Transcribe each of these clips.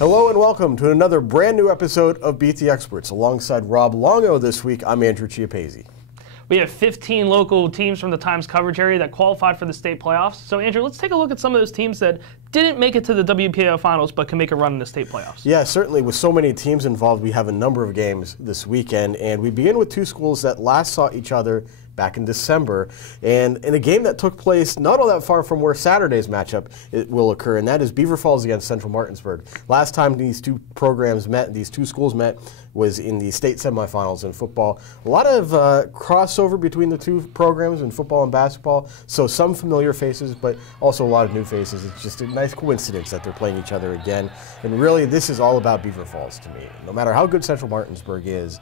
Hello and welcome to another brand new episode of Beat the Experts. Alongside Rob Longo this week, I'm Andrew Chiappazzi. We have 15 local teams from the Times coverage area that qualified for the state playoffs. So, Andrew, let's take a look at some of those teams that didn't make it to the WPAL finals but can make a run in the state playoffs. Yeah, certainly. With so many teams involved, we have a number of games this weekend. And we begin with two schools that last saw each other back in December, and in a game that took place not all that far from where Saturday's matchup will occur, and that is Beaver Falls against Central Martinsburg. Last time these two programs met, these two schools met, was in the state semifinals in football. A lot of crossover between the two programs in football and basketball, so some familiar faces, but also a lot of new faces. It's just a nice coincidence that they're playing each other again, and really this is all about Beaver Falls to me. No matter how good Central Martinsburg is,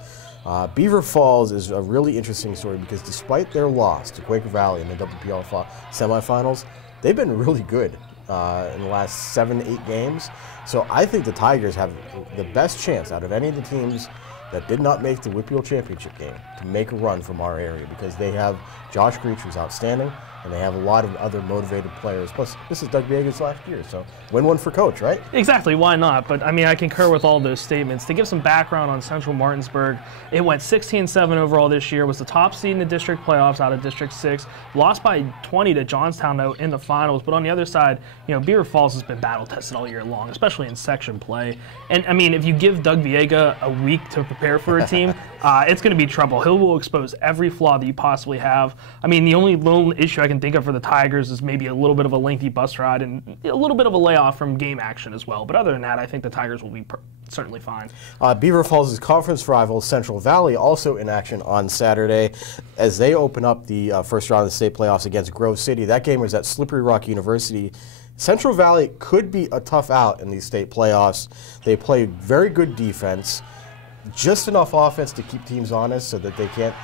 Beaver Falls is a really interesting story because despite their loss to Quaker Valley in the WPL semifinals, they've been really good in the last 7-8 games. So I think the Tigers have the best chance out of any of the teams that did not make the WPL championship game to make a run from our area because they have Josh Creech, who's outstanding, and they have a lot of other motivated players. Plus, this is Doug Viega's last year, so win one for coach, right? Exactly, why not? But, I mean, I concur with all those statements. To give some background on Central Martinsburg, it went 16-7 overall this year, was the top seed in the district playoffs out of District 6, lost by 20 to Johnstown, though, in the finals. But on the other side, you know, Beaver Falls has been battle-tested all year long, especially in section play. And, I mean, if you give Doug Viega a week to prepare for a team, it's going to be trouble. He will expose every flaw that you possibly have. I mean, the only little issue I can think of for the Tigers is maybe a little bit of a lengthy bus ride and a little bit of a layoff from game action as well. But other than that, I think the Tigers will be certainly fine. Beaver Falls' conference rival Central Valley also in action on Saturday as they open up the first round of the state playoffs against Grove City. That game was at Slippery Rock University. Central Valley could be a tough out in these state playoffs. They play very good defense, just enough offense to keep teams honest so that they can't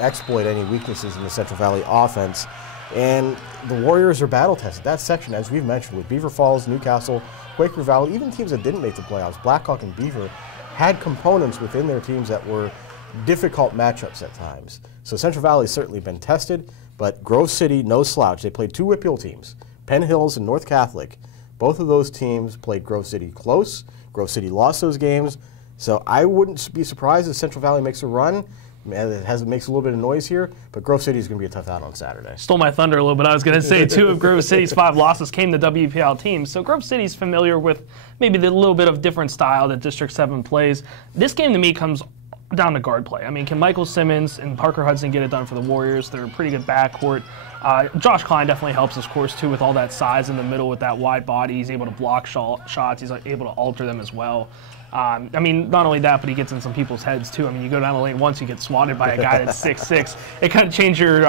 exploit any weaknesses in the Central Valley offense. And the Warriors are battle-tested. That section, as we've mentioned, with Beaver Falls, Newcastle, Quaker Valley, even teams that didn't make the playoffs, Blackhawk and Beaver, had components within their teams that were difficult matchups at times. So Central Valley's certainly been tested, but Grove City, no slouch. They played two WPL teams, Penn Hills and North Catholic. Both of those teams played Grove City close. Grove City lost those games. So I wouldn't be surprised if Central Valley makes a run. It makes a little bit of noise here, but Grove City is going to be a tough out on Saturday. Stole my thunder a little bit. I was going to say 2 of Grove City's 5 losses came to WPL teams. So Grove City's familiar with maybe the little bit of different style that District 7 plays. This game to me comes down to guard play. I mean, can Michael Simmons and Parker Hudson get it done for the Warriors? They're a pretty good backcourt. Josh Klein definitely helps, of course, too, with all that size in the middle with that wide body. He's able to block shots. He's able to alter them as well. I mean, not only that, but he gets in some people's heads, too. I mean, you go down the lane once, you get swatted by a guy that's 6'6". It kind of changes your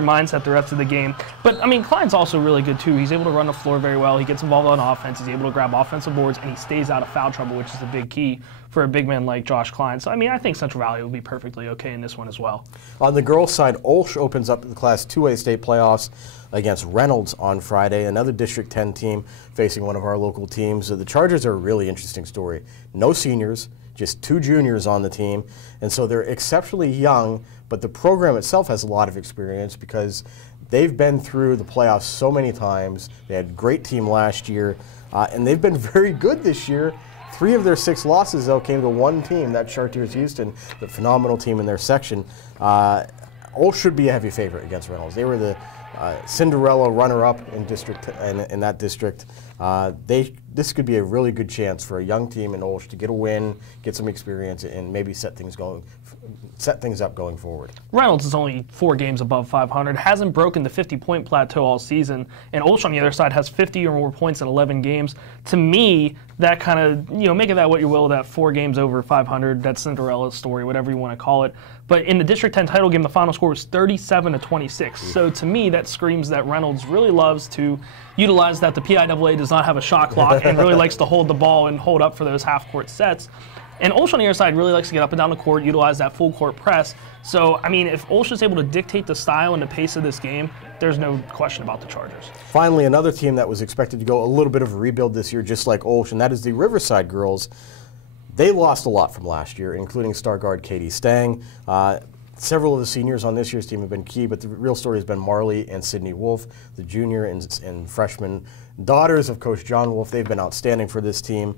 mindset the rest of the game. But, I mean, Klein's also really good, too. He's able to run the floor very well. He gets involved on offense. He's able to grab offensive boards, and he stays out of foul trouble, which is a big key for a big man like Josh Klein. So, I mean, I think Central Valley will be perfectly okay in this one as well. On the girls' side, Olsh opens up the Class 2A state playoffs against Reynolds on Friday, another District 10 team facing one of our local teams. So the Chargers are a really interesting story. No seniors, just 2 juniors on the team, and so they're exceptionally young, but the program itself has a lot of experience because they've been through the playoffs so many times. They had a great team last year, and they've been very good this year. 3 of their 6 losses, though, came to one team, that Chartiers Houston, the phenomenal team in their section. Olsh should be a heavy favorite against Reynolds. They were the Cinderella runner-up in that district. This could be a really good chance for a young team in Olsh to get a win, get some experience, and maybe set things up going forward. Reynolds is only 4 games above 500, hasn't broken the 50-point plateau all season, and Olsh on the other side has 50 or more points in 11 games. To me, that kind of, you know, make of that what you will, that 4 games over 500, that Cinderella story, whatever you want to call it. But in the District 10 title game, the final score was 37-26. So to me, that screams that Reynolds really loves to utilize that the PIAA does not have a shot clock and really likes to hold the ball and hold up for those half-court sets. And Olsh on the other side really likes to get up and down the court, utilize that full-court press. So, I mean, if Olsh is able to dictate the style and the pace of this game, there's no question about the Chargers. Finally, another team that was expected to go a little bit of a rebuild this year, just like Olsh, and that is the Riverside girls. They lost a lot from last year, including star guard Katie Stang. Several of the seniors on this year's team have been key, but the real story has been Marley and Sydney Wolf, the junior and freshman daughters of Coach John Wolf. They've been outstanding for this team.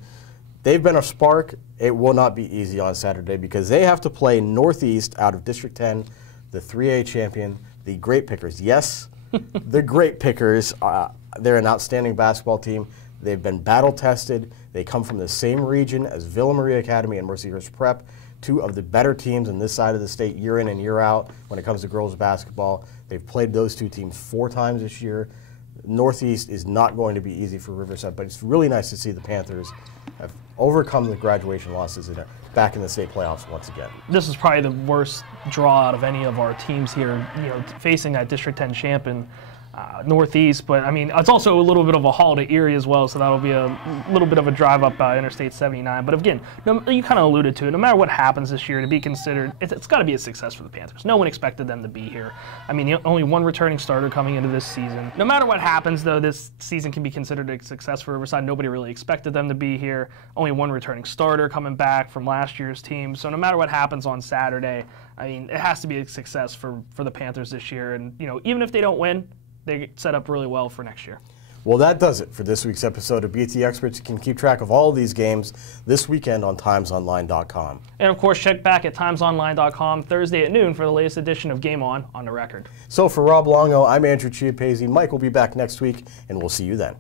They've been a spark. It will not be easy on Saturday because they have to play Northeast out of District 10, the 3A champion, the Great Pickers. Yes, the Great Pickers. They're an outstanding basketball team. They've been battle-tested. They come from the same region as Villa Maria Academy and Mercyhurst Prep, two of the better teams in this side of the state year in and year out when it comes to girls basketball. They've played those two teams 4 times this year. Northeast is not going to be easy for Riverside, but it's really nice to see the Panthers have overcome the graduation losses and are back in the state playoffs once again. This is probably the worst draw out of any of our teams here, facing that District 10 champion. Northeast, but I mean, it's also a little bit of a haul to Erie as well, so that'll be a little bit of a drive up Interstate 79. But again, you kind of alluded to it. No matter what happens this year, to be considered, it's got to be a success for the Panthers. No one expected them to be here. I mean, only one returning starter coming into this season. No matter what happens, though, this season can be considered a success for Riverside. Nobody really expected them to be here. Only one returning starter coming back from last year's team. So no matter what happens on Saturday, I mean, it has to be a success for the Panthers this year. And even if they don't win, they get set up really well for next year. Well, that does it for this week's episode of Beat the Experts. You can keep track of all of these games this weekend on timesonline.com. And, of course, check back at timesonline.com Thursday at noon for the latest edition of Game On the Record. So for Rob Longo, I'm Andrew Chiappazzi. Mike will be back next week, and we'll see you then.